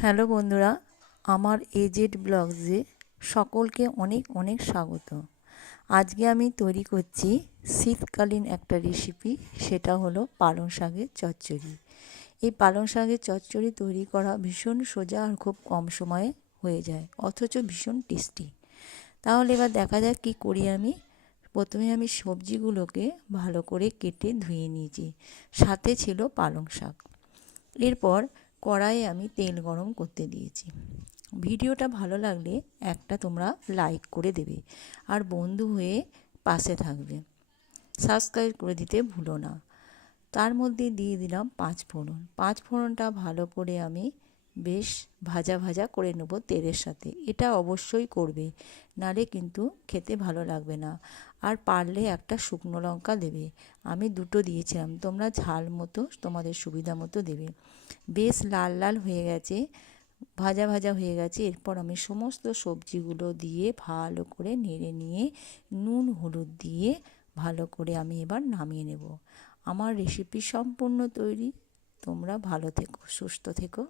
Hello বন্ধুরা, আমার AZ ব্লগসে সকলকে অনেক অনেক স্বাগত। আজকে আমি তৈরি করছি শীতকালীন একটা রেসিপি, সেটা হলো পালং শাকের চচ্চড়ি। এই পালং শাকের চচ্চড়ি তৈরি করা ভীষণ সোজা আর খুব কম সময়ে হয়ে যায়, অথচ ভীষণ টেস্টি। তাহলে এবার দেখা যাক কী করি আমি। প্রথমে আমি সবজিগুলোকে ভালো করে কেটে ধুয়ে নিয়েছি, সাথে ছিল পালং শাক। এরপর কড়াইয়ে আমি তেল গরম করতে দিয়েছি। ভিডিওটা ভালো লাগলে একটা তোমরা লাইক করে দেবে, আর বন্ধু হয়ে পাশে থাকবে। সাবস্ক্রাইব করে দিতে ভুলো না। তার মধ্যে দিয়ে দিলাম পাঁচ ফোড়নটা ভালো করে আমি বেশ ভাজা ভাজা করে নেব তেলের সাথে। এটা অবশ্যই করবে, নালে কিন্তু খেতে ভালো লাগবে না। আর পারলে একটা শুকনো লঙ্কা দেবে। আমি দুটো দিয়েছিলাম, তোমরা ঝাল মতো তোমাদের সুবিধা মতো দেবে। বেশ লাল লাল হয়ে গেছে, ভাজা ভাজা হয়ে গেছে। এরপর আমি সমস্ত সবজিগুলো দিয়ে ভালো করে নেড়ে নিয়ে নুন হলুদ দিয়ে ভালো করে আমি এবার নামিয়ে নেব। আমার রেসিপি সম্পূর্ণ তৈরি। তোমরা ভালো থেকো, সুস্থ থেকো।